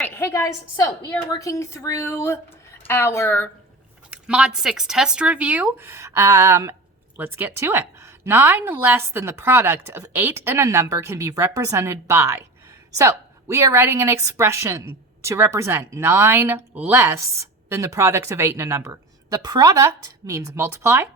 Alright, hey guys, so we are working through our Mod 6 test review. Let's get to it. 9 less than the product of 8 and a number can be represented by. So, we are writing an expression to represent 9 less than the product of 8 and a number. The product means multiply,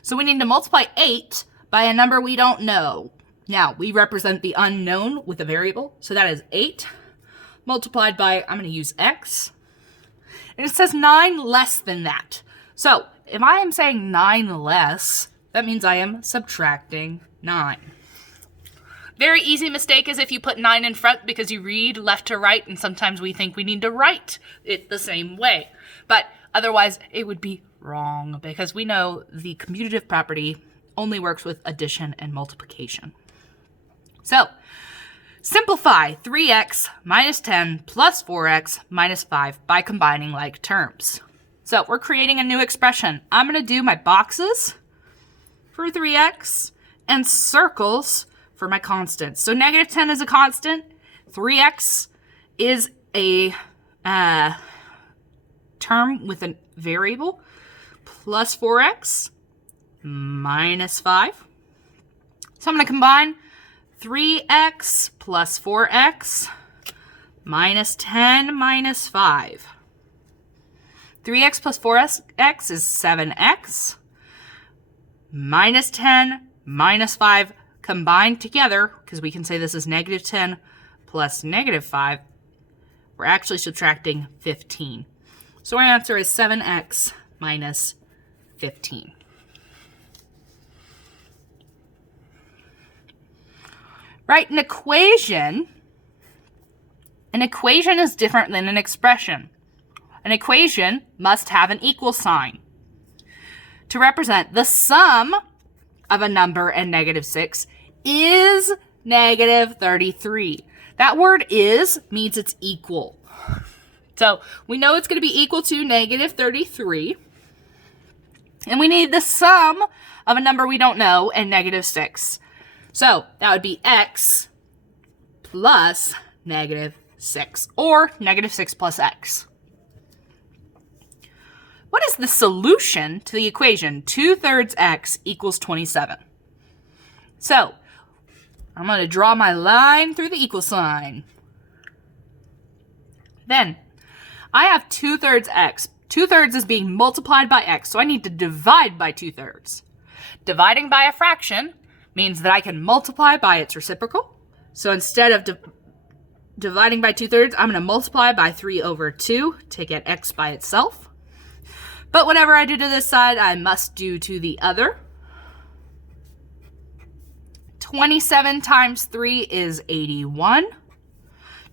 so we need to multiply 8 by a number we don't know. Now, we represent the unknown with a variable, so that is 8 multiplied by, I'm going to use x, and it says 9 less than that. So, if I am saying 9 less, that means I am subtracting 9. Very easy mistake is if you put 9 in front because you read left to right, and sometimes we think we need to write it the same way. But otherwise, it would be wrong because we know the commutative property only works with addition and multiplication. So, simplify 3x minus 10 plus 4x minus 5 by combining like terms. So we're creating a new expression. I'm going to do my boxes for 3x and circles for my constants. So negative 10 is a constant. 3x is a term with a variable. Plus 4x minus 5. So I'm going to combine 3x plus 4x minus 10 minus 5. 3x plus 4x is 7x. Minus 10 minus 5 combined together, because we can say this is negative 10 plus negative 5, we're actually subtracting 15. So our answer is 7x minus 15. Write an equation. An equation is different than an expression. An equation must have an equal sign to represent the sum of a number and negative 6 is negative 33. That word is means it's equal. So we know it's going to be equal to negative 33. And we need the sum of a number we don't know and negative 6. So that would be x plus negative 6, or negative 6 plus x. What is the solution to the equation 2/3 x equals 27? So I'm going to draw my line through the equal sign. Then I have 2/3 x. 2/3 is being multiplied by x, so I need to divide by 2/3. Dividing by a fraction means that I can multiply by its reciprocal. So instead of dividing by 2/3, I'm going to multiply by 3/2 to get x by itself. But whatever I do to this side, I must do to the other. 27 times 3 is 81.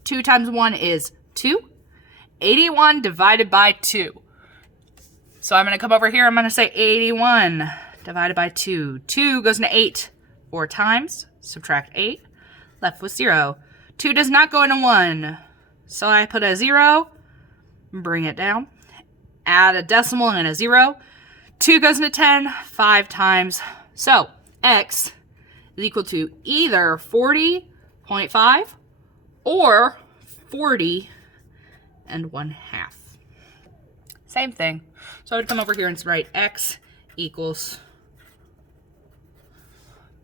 2 times 1 is 2. 81 divided by 2. So I'm going to come over here, I'm going to say 81 divided by 2. 2 goes into 8 4 times. Subtract 8. Left with 0. 2 does not go into 1. So I put a 0. Bring it down. Add a decimal and a 0. 2 goes into 10 5 times. So x is equal to either 40.5 or 40 and 1/2. Same thing. So I would come over here and write x equals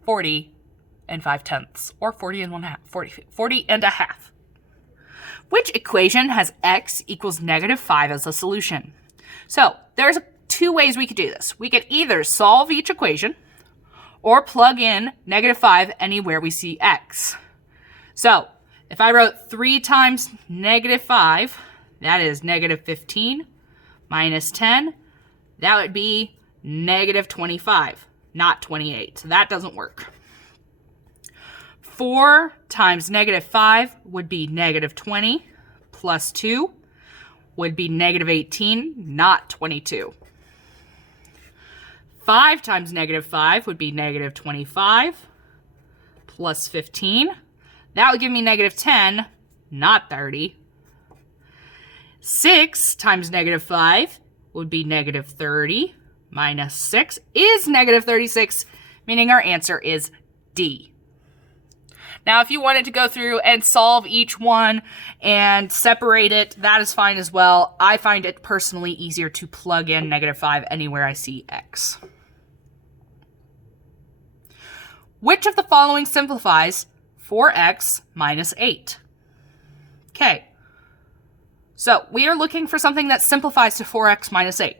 40 and 5/10, or 40 and 1/2, 40 and a half. Which equation has x equals negative 5 as a solution? So there's 2 ways we could do this. We could either solve each equation or plug in negative 5 anywhere we see x. So if I wrote 3 times negative 5, that is negative 15 minus 10. That would be negative 25, not 28. So that doesn't work. 4 times negative 5 would be negative 20 plus 2 would be negative 18, not 22. 5 times negative 5 would be negative 25 plus 15. That would give me negative 10, not 30. 6 times negative 5 would be negative 30 minus 6 is negative 36, meaning our answer is D. Now, if you wanted to go through and solve each one and separate it, that is fine as well. I find it personally easier to plug in -5 anywhere I see x. Which of the following simplifies 4x minus 8? Okay, so we are looking for something that simplifies to 4x minus 8.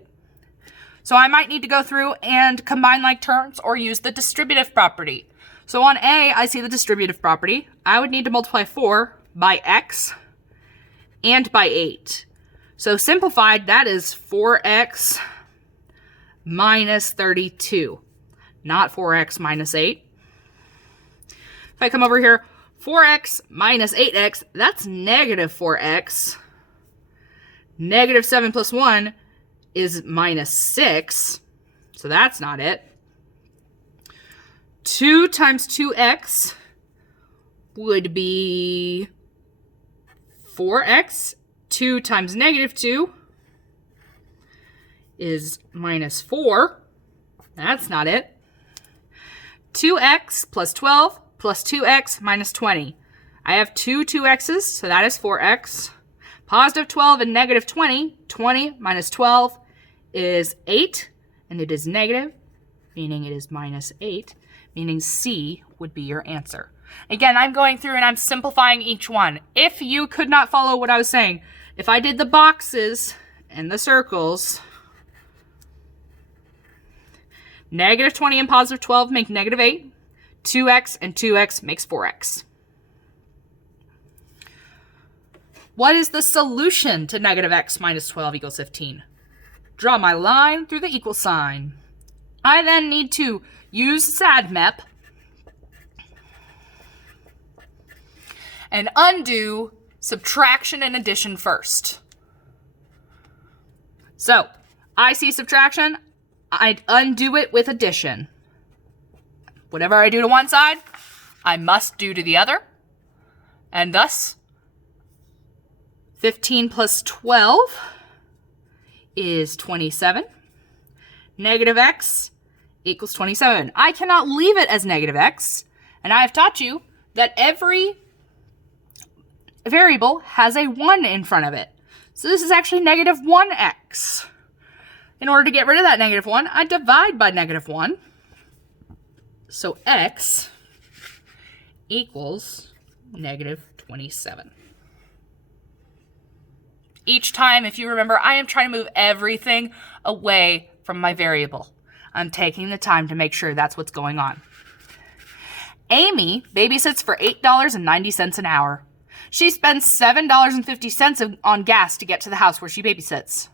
So I might need to go through and combine like terms or use the distributive property. So on A, I see the distributive property. I would need to multiply 4 by x and by 8. So simplified, that is 4x minus 32, not 4x minus 8. If I come over here, 4x minus 8x, that's negative 4x. Negative 7 plus 1 is minus 6, so that's not it. 2 times 2x would be 4x. 2 times negative 2 is minus 4. That's not it. 2x plus 12 plus 2x minus 20. I have two 2x's, so that is 4x. Positive 12 and negative 20. 20 minus 12 is 8, and it is negative, meaning it is minus 8, meaning C would be your answer. Again, I'm going through and I'm simplifying each one. If you could not follow what I was saying, if I did the boxes and the circles, negative 20 and positive 12 make negative 8. 2x and 2x makes 4x. What is the solution to negative x minus 12 equals 15? Draw my line through the equal sign. I then need to use SADMEP and undo subtraction and addition first. So, I see subtraction, I'd undo it with addition. Whatever I do to one side, I must do to the other. And thus, 15 plus 12 is 27. Negative x equals 27. I cannot leave it as negative x, and I have taught you that every variable has a 1 in front of it. So this is actually negative 1x. In order to get rid of that negative 1, I divide by negative 1. So x equals negative 27. Each time, if you remember, I am trying to move everything away from my variable. I'm taking the time to make sure that's what's going on. Amy babysits for $8.90 an hour. She spends $7.50 on gas to get to the house where she babysits.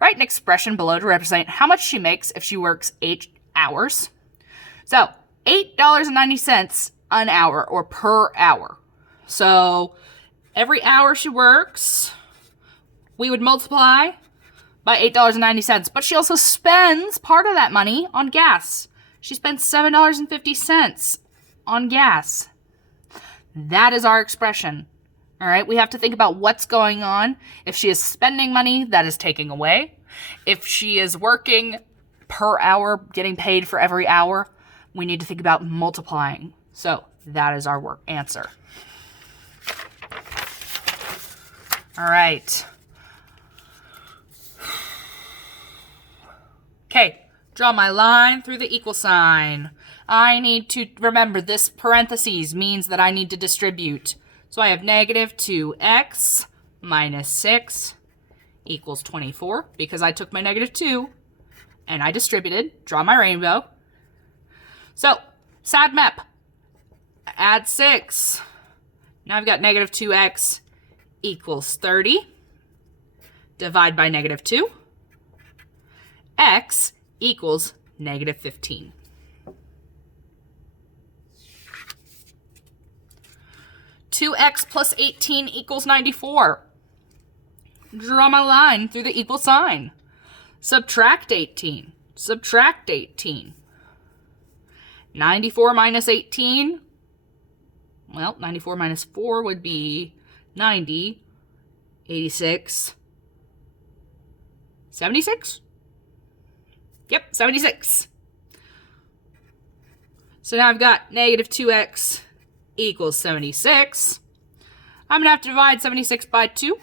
Write an expression below to represent how much she makes if she works 8 hours. So, $8.90 an hour or per hour. So, every hour she works, we would multiply by $8.90. But she also spends part of that money on gas. She spends $7.50 on gas. That is our expression. All right, we have to think about what's going on. If she is spending money, that is taking away. If she is working per hour, getting paid for every hour, we need to think about multiplying. So that is our answer. All right. Okay, draw my line through the equal sign. I need to remember this parentheses means that I need to distribute. So I have negative 2x minus 6 equals 24 because I took my negative 2 and I distributed. Draw my rainbow. So, SADMEP, add 6. Now I've got negative 2x equals 30. Divide by negative 2. X equals negative 15. Two x plus 18 equals 94. Draw my line through the equal sign. Subtract 18. Subtract 18. 94 minus 18. Well, 94 minus 4 would be 90. 86. 76? Yep, 76. So now I've got negative 2x equals 76. I'm going to have to divide 76 by 2.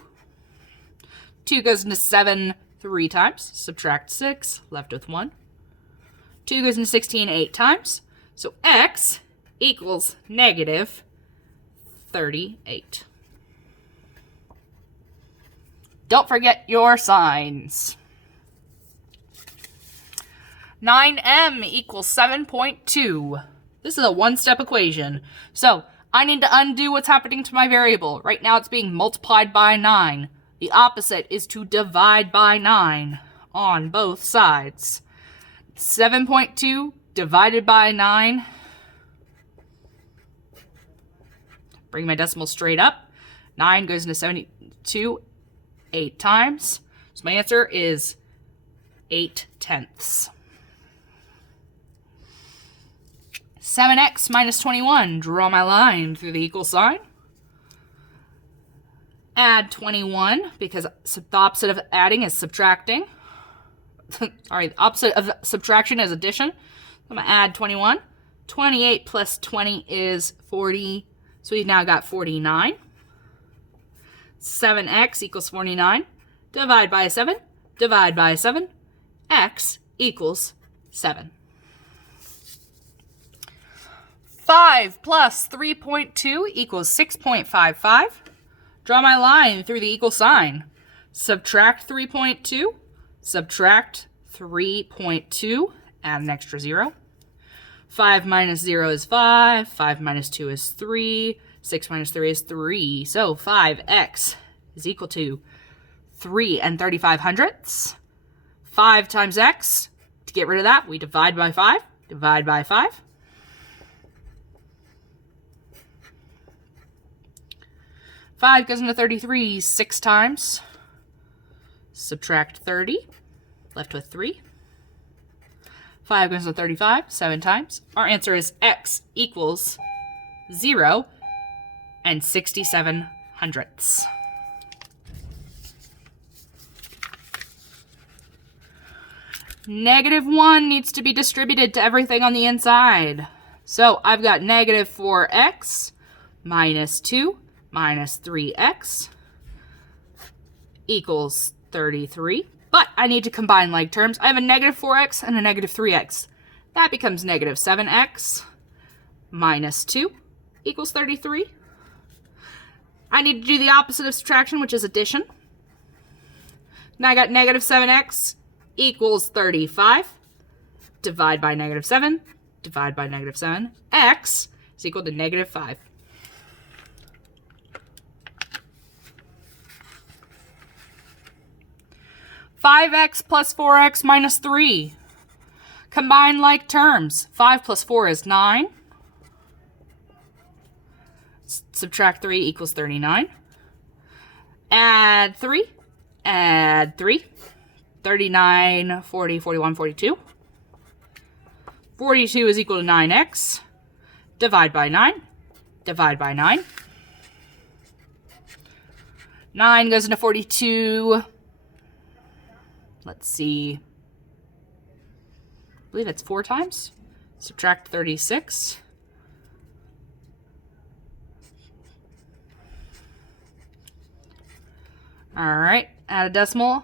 2 goes into 7 3 times. Subtract 6, left with 1. 2 goes into 16 8 times. So x equals negative 38. Don't forget your signs. 9m equals 7.2. This is a one-step equation. So I need to undo what's happening to my variable. Right now it's being multiplied by 9. The opposite is to divide by 9 on both sides. 7.2 divided by 9. Bring my decimal straight up. 9 goes into 72 8 times. So my answer is 8/10. 7x minus 21. Draw my line through the equal sign. Add 21, because the opposite of adding is subtracting. Sorry, the opposite of subtraction is addition. I'm going to add 21. 28 plus 20 is 40. So we've now got 49. 7x equals 49. Divide by 7. Divide by 7. X equals 7. 5 plus 3.2 equals 6.55. Draw my line through the equal sign. Subtract 3.2. Subtract 3.2. Add an extra 0. 5 minus 0 is 5. 5 minus 2 is 3. 6 minus 3 is 3. So 5x is equal to 3 3/35. 5 times x. To get rid of that, we divide by 5. Divide by 5. 5 goes into 33 6 times. Subtract 30. Left with 3. 5 goes into 35 7 times. Our answer is x equals 0 and 67/100. Negative 1 needs to be distributed to everything on the inside. So I've got negative 4x minus 2 minus 3x equals 33. But I need to combine like terms. I have a negative 4x and a negative 3x. That becomes negative 7x minus 2 equals 33. I need to do the opposite of subtraction, which is addition. Now I got negative 7x equals 35. Divide by negative 7. Divide by negative 7. X is equal to negative 5. (5x plus 4x minus 3). Combine like terms. 5 plus 4 is 9. Subtract 3 equals 39. Add 3. Add 3. 39, 40, 41, 42. 42 is equal to 9x. Divide by 9. Divide by 9. 9 goes into 42. Let's see. I believe it's 4 times. Subtract 36. All right, add a decimal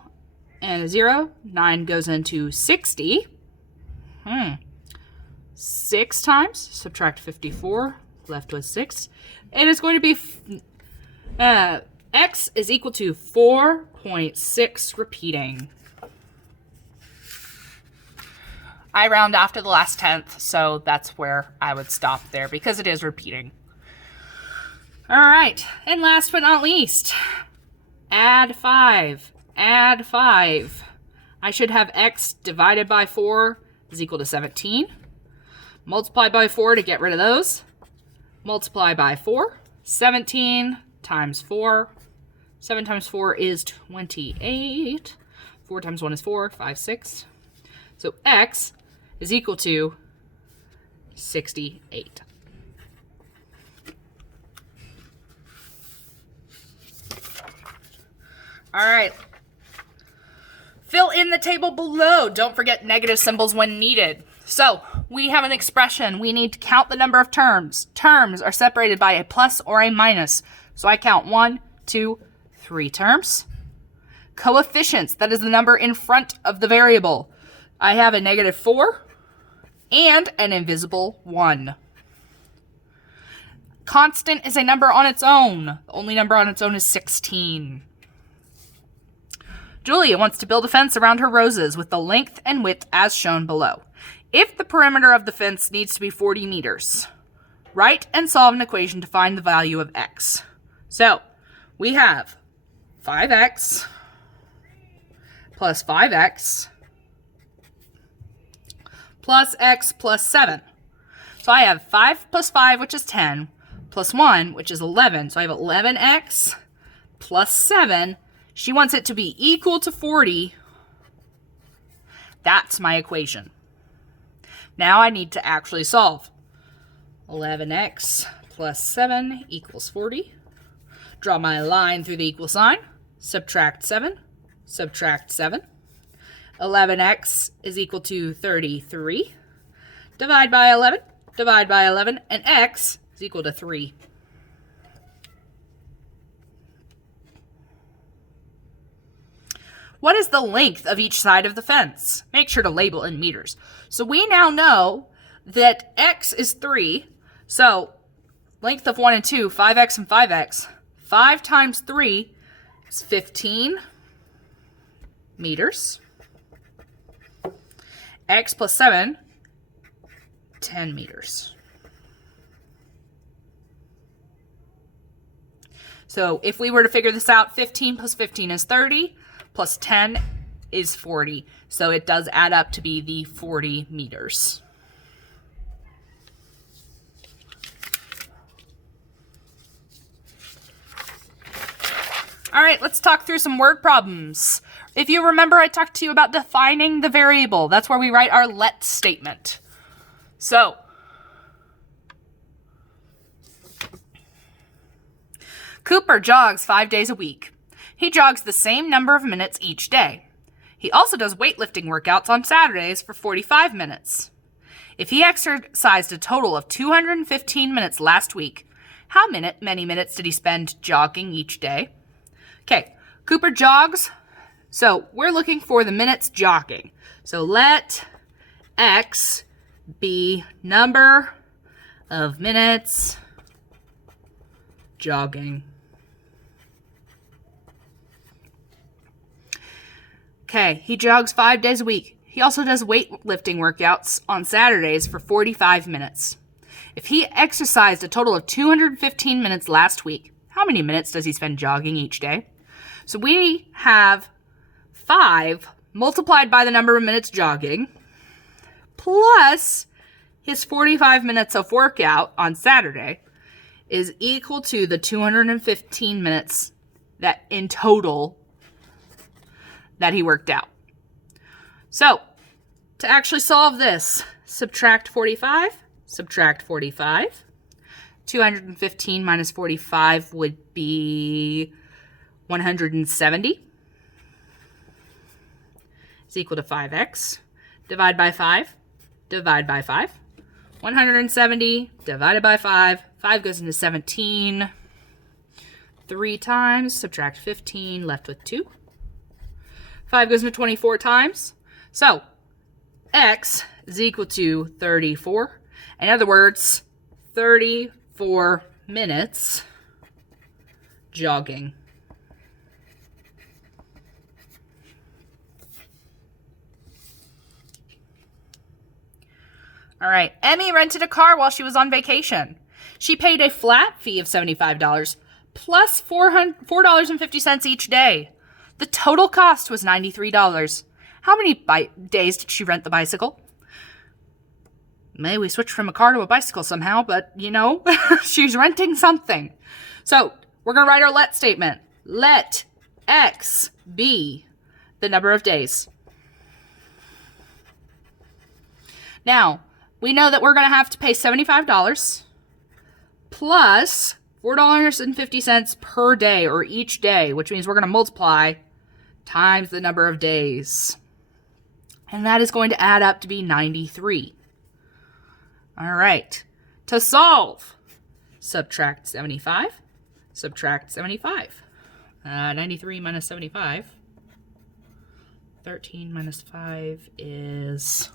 and a 0. 9 goes into 60. 6 times. Subtract 54. Left with 6. It is going to be x is equal to 4.6 repeating. I round after the last tenth, so that's where I would stop there because it is repeating. All right, and last but not least, add 5. Add 5. I should have x divided by 4 is equal to 17. Multiply by 4 to get rid of those. Multiply by 4. 17 times 4. 7 times 4 is 28. 4 times 1 is 4. 5, 6. So x is equal to 68. All right. Fill in the table below. Don't forget negative symbols when needed. So we have an expression. We need to count the number of terms. Terms are separated by a plus or a minus. So I count 1, 2, 3 terms. Coefficients, that is the number in front of the variable. I have a -4 and an invisible 1. Constant is a number on its own. The only number on its own is 16. Julia wants to build a fence around her roses with the length and width as shown below. If the perimeter of the fence needs to be 40 meters, write and solve an equation to find the value of x. So we have 5x plus 5x plus x plus 7. So I have 5 plus 5, which is 10, plus 1, which is 11. So I have 11x plus 7. She wants it to be equal to 40. That's my equation. Now I need to actually solve. 11x plus 7 equals 40. Draw my line through the equal sign. Subtract 7. Subtract 7. 11x is equal to 33. Divide by 11. Divide by 11. And x is equal to 3. What is the length of each side of the fence? Make sure to label in meters. So we now know that x is 3. So length of 1 and 2, 5x and 5x. 5 times 3 is 15 meters. X plus 7, 10 meters. So if we were to figure this out, 15 plus 15 is 30. Plus 10 is 40. So it does add up to be the 40 meters. All right, let's talk through some word problems. If you remember, I talked to you about defining the variable. That's where we write our let statement. So, Cooper jogs 5 days a week. He jogs the same number of minutes each day. He also does weightlifting workouts on Saturdays for 45 minutes. If he exercised a total of 215 minutes last week, how many minutes did he spend jogging each day? Okay, Cooper jogs. So we're looking for the minutes jogging. So let x be number of minutes jogging. Okay, he jogs 5 days a week. He also does weightlifting workouts on Saturdays for 45 minutes. If he exercised a total of 215 minutes last week, how many minutes does he spend jogging each day? So we have 5 multiplied by the number of minutes jogging plus his 45 minutes of workout on Saturday is equal to the 215 minutes that in total that he worked out. So, to actually solve this, subtract 45, subtract 45. 215 minus 45 would be 170. Is equal to 5x. Divide by 5, divide by 5. 170 divided by 5. 5 goes into 17. 3 times, subtract 15, left with 2. 5 goes into 24 times. So, x is equal to 34. In other words, 34 minutes jogging. All right, Emmy rented a car while she was on vacation. She paid a flat fee of $75 plus $4.50 each day. The total cost was $93. How many days did she rent the bicycle? Maybe we switched from a car to a bicycle somehow, but, you know, she's renting something. So, we're going to write our let statement. Let x be the number of days. Now, we know that we're going to have to pay $75 plus $4.50 per day or each day, which means we're going to multiply times the number of days. And that is going to add up to be 93. All right. To solve, subtract 75. Subtract 75. 93 minus 75. 13 minus 5 is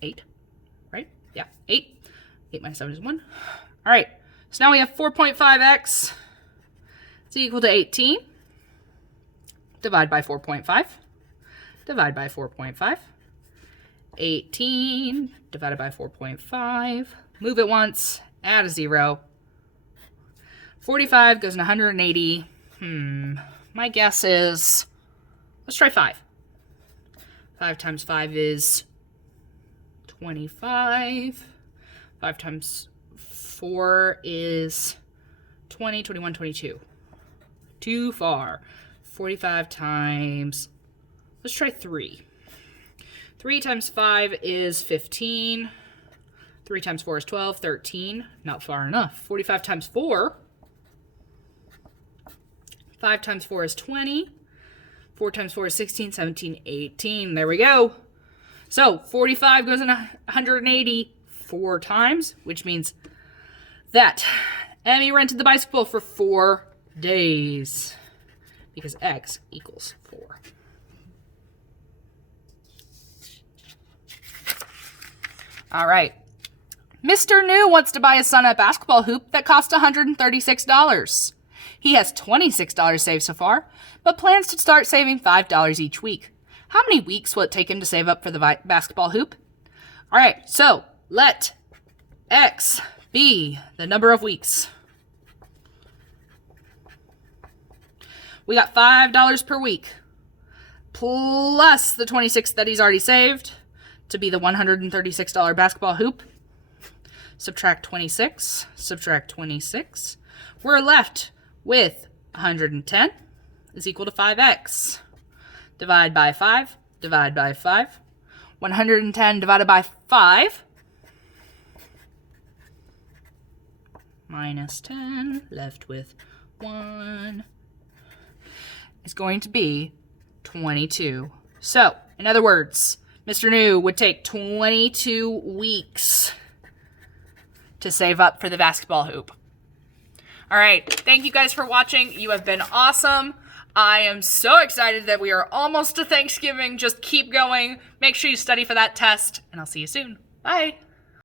8, right? Yeah, 8. 8 minus 7 is 1. All right, so now we have 4.5x. It's equal to 18. Divide by 4.5. Divide by 4.5. 18 divided by 4.5. Move it once, add a 0. 45 goes in 180. My guess is, let's try 5. 5 times 5 is 25. 5 times 4 is 20, 21, 22. Too far. 45 times, let's try 3. 3 times 5 is 15. 3 times 4 is 12, 13. Not far enough. 45 times 4. 5 times 4 is 20. 4 times 4 is 16, 17, 18. There we go. So 45 goes in 180 4 times, which means that Emmy rented the bicycle for 4 days because x equals 4. All right. Mr. New wants to buy his son a basketball hoop that costs $136. He has $26 saved so far, but plans to start saving $5 each week. How many weeks will it take him to save up for the basketball hoop? All right, so let X be the number of weeks. We got $5 per week, plus the 26 that he's already saved to be the $136 basketball hoop. Subtract 26, subtract 26. We're left with 110 is equal to 5x. Divide by 5, divide by 5. 110 divided by 5 minus 10, left with 1, is going to be 22. So, in other words, Mr. New would take 22 weeks to save up for the basketball hoop. All right, thank you guys for watching. You have been awesome. I am so excited that we are almost to Thanksgiving. Just keep going. Make sure you study for that test, and I'll see you soon. Bye.